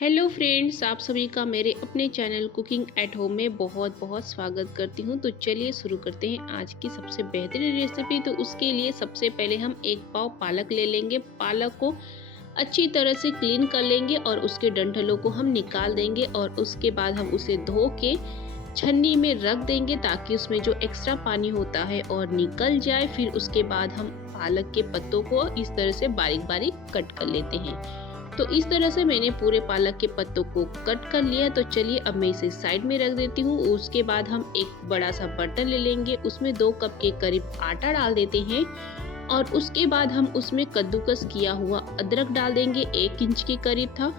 Hello friends, आप सभी का मेरे अपने चैनल कुकिंग एट होम में बहुत बहुत स्वागत करती हूँ। तो चलिए शुरू करते हैं आज की सबसे बेहतरीन रेसिपी। तो उसके लिए सबसे पहले हम एक पाव पालक ले लेंगे। पालक को अच्छी तरह से क्लीन कर लेंगे और उसके डंठलों को हम निकाल देंगे और उसके बाद हम उसे धो के छन्नी में रख देंगे ताकि उसमें जो एक्स्ट्रा पानी होता है और निकल जाए। फिर उसके बाद हम पालक के पत्तों को इस तरह से बारीक बारीक कट कर लेते हैं। तो इस तरह से मैंने पूरे पालक के पत्तों को कट कर लिया। तो चलिए अब मैं इसे साइड में रख देती हूँ। उसके बाद हम एक बड़ा सा बर्तन ले लेंगे, उसमें 2 कप के करीब आटा डाल देते हैं और उसके बाद हम उसमें कद्दूकस किया हुआ अदरक डाल देंगे, 1 इंच के करीब था,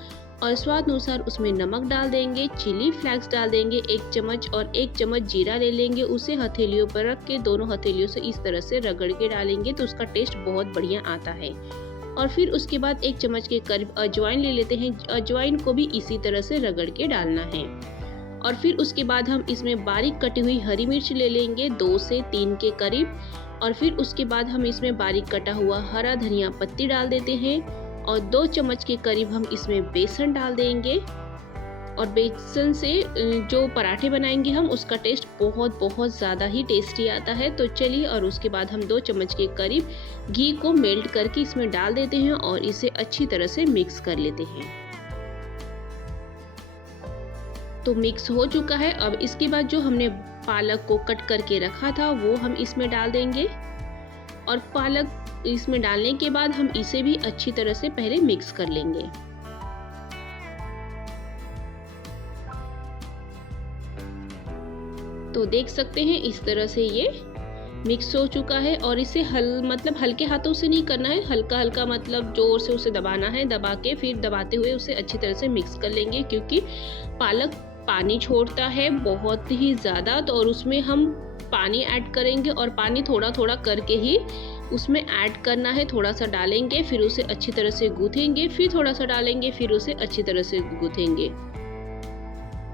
और स्वाद अनुसार उसमें नमक डाल देंगे, चिली फ्लेक्स डाल देंगे 1 चम्मच और 1 चम्मच जीरा ले लेंगे। उसे हथेलियों पर रख के दोनों हथेलियों से इस तरह से रगड़ के डालेंगे तो उसका टेस्ट बहुत बढ़िया आता है। और फिर उसके बाद 1 चम्मच के करीब अजवाइन ले लेते हैं। अजवाइन को भी इसी तरह से रगड़ के डालना है। और फिर उसके बाद हम इसमें बारीक कटी हुई हरी मिर्च ले लेंगे 2 से 3 के करीब। और फिर उसके बाद हम इसमें बारीक कटा हुआ हरा धनिया पत्ती डाल देते हैं और 2 चम्मच के करीब हम इसमें बेसन डाल देंगे। और बेसन से जो पराठे बनाएंगे हम, उसका टेस्ट बहुत बहुत ज़्यादा ही टेस्टी आता है। तो चलिए, और उसके बाद हम 2 चम्मच के करीब घी को मेल्ट करके इसमें डाल देते हैं और इसे अच्छी तरह से मिक्स कर लेते हैं। तो मिक्स हो चुका है। अब इसके बाद जो हमने पालक को कट करके रखा था वो हम इसमें डाल देंगे और पालक इसमें डालने के बाद हम इसे भी अच्छी तरह से पहले मिक्स कर लेंगे। तो देख सकते हैं इस तरह से ये मिक्स हो चुका है। और इसे हल्के हाथों से नहीं करना है, हल्का हल्का मतलब जोर से उसे दबाना है। दबा के फिर दबाते हुए उसे अच्छी तरह से मिक्स कर लेंगे, क्योंकि पालक पानी छोड़ता है बहुत ही ज़्यादा। तो और उसमें हम पानी ऐड करेंगे और पानी थोड़ा थोड़ा करके ही उसमें ऐड करना है। थोड़ा सा डालेंगे, फिर उसे अच्छी तरह से गूँथेंगे, फिर थोड़ा सा डालेंगे, फिर उसे अच्छी तरह से गूँथेंगे।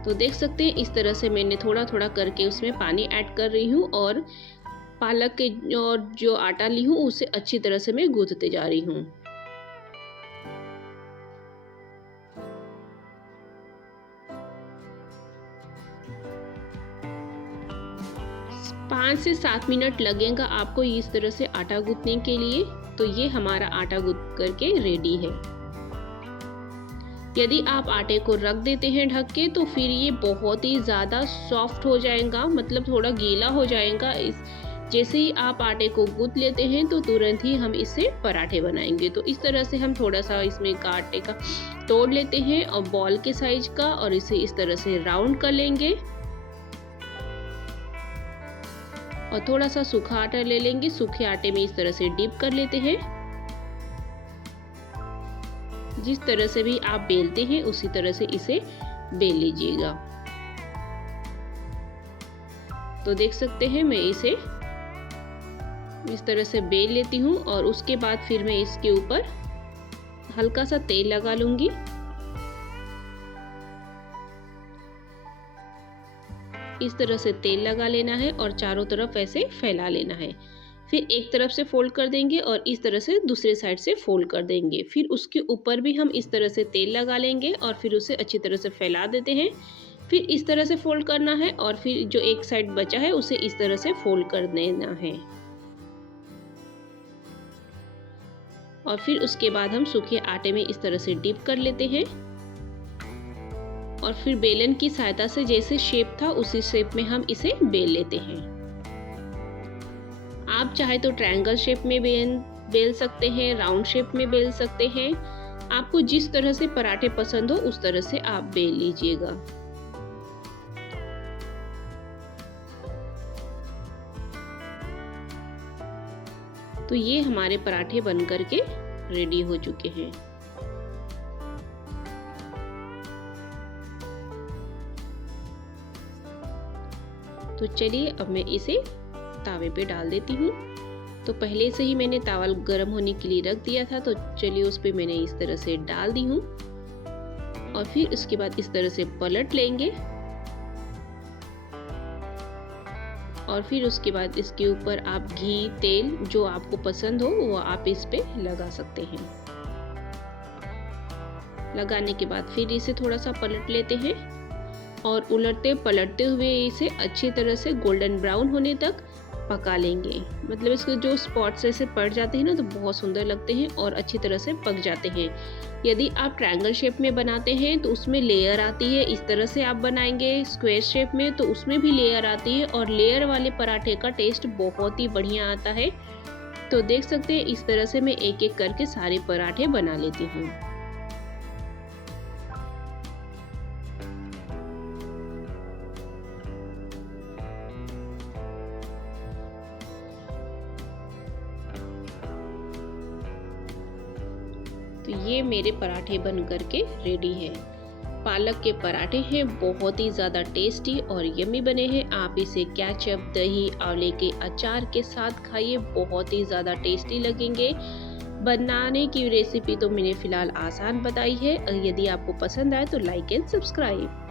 तो देख सकते हैं इस तरह से मैंने थोड़ा थोड़ा करके उसमें पानी ऐड कर रही हूँ और पालक के और जो आटा ली हूँ उसे अच्छी तरह से मैं गूंथते जा रही हूँ। पाँच से 7 मिनट लगेगा आपको इस तरह से आटा गूंथने के लिए। तो ये हमारा आटा गूंथ करके रेडी है। यदि आप आटे को रख देते हैं ढक के तो फिर ये बहुत ही ज़्यादा सॉफ्ट हो जाएगा, मतलब थोड़ा गीला हो जाएगा। जैसे ही आप आटे को गूंथ लेते हैं तो तुरंत ही हम इससे पराठे बनाएंगे। तो इस तरह से हम थोड़ा सा इसमें का आटे का तोड़ लेते हैं और बॉल के साइज का, और इसे इस तरह से राउंड कर लेंगे। और थोड़ा सा सूखा आटा ले लेंगे, सूखे आटे में इस तरह से डिप कर लेते हैं। जिस तरह से भी आप बेलते हैं उसी तरह से इसे बेल लीजिएगा। तो देख सकते हैं मैं इसे इस तरह से बेल लेती हूँ और उसके बाद फिर मैं इसके ऊपर हल्का सा तेल लगा लूंगी। इस तरह से तेल लगा लेना है और चारों तरफ ऐसे फैला लेना है। फिर एक तरफ से फोल्ड कर देंगे और इस तरह से दूसरे साइड से फोल्ड कर देंगे। फिर उसके ऊपर भी हम इस तरह से तेल लगा लेंगे और फिर उसे अच्छी तरह से फैला देते हैं। फिर इस तरह से फोल्ड करना है और फिर जो एक साइड बचा है उसे इस तरह से फोल्ड कर देना है। और फिर उसके बाद हम सूखे आटे में इस तरह से डिप कर लेते हैं और फिर बेलन की सहायता से जैसे शेप था उसी शेप में हम इसे बेल लेते हैं। आप चाहे तो ट्रायंगल शेप में बेल सकते हैं, राउंड शेप में बेल सकते हैं। आपको जिस तरह से पराठे पसंद हो उस तरह से आप बेल लीजिएगा। तो ये हमारे पराठे बन करके रेडी हो चुके हैं। तो चलिए अब मैं इसे तावे पे डाल देती हूँ। तो पहले से ही मैंने तावा गर्म होने के लिए रख दिया था। तो चलिए उस पे मैंने इस तरह से डाल दी हूँ और फिर उसके बाद इस तरह से पलट लेंगे और फिर उसके बाद इसके ऊपर आप घी तेल जो आपको पसंद हो वो आप इस पे लगा सकते हैं। लगाने के बाद फिर इसे थोड़ा सा पलट लेते हैं और उलटते पलटते हुए इसे अच्छी तरह से गोल्डन ब्राउन होने तक पका लेंगे। मतलब इसके जो स्पॉट्स ऐसे पड़ जाते हैं ना तो बहुत सुंदर लगते हैं और अच्छी तरह से पक जाते हैं। यदि आप ट्रायंगल शेप में बनाते हैं तो उसमें लेयर आती है, इस तरह से आप बनाएंगे स्क्वायर शेप में तो उसमें भी लेयर आती है और लेयर वाले पराठे का टेस्ट बहुत ही बढ़िया आता है। तो देख सकते हैं इस तरह से मैं एक एक करके सारे पराठे बना लेती हूँ। तो ये मेरे पराठे बन करके रेडी है। पालक के पराठे हैं, बहुत ही ज़्यादा टेस्टी और यम्मी बने हैं। आप इसे केचप, दही, आंवले के अचार के साथ खाइए, बहुत ही ज़्यादा टेस्टी लगेंगे। बनाने की रेसिपी तो मैंने फ़िलहाल आसान बताई है। यदि आपको पसंद आए तो लाइक एंड सब्सक्राइब।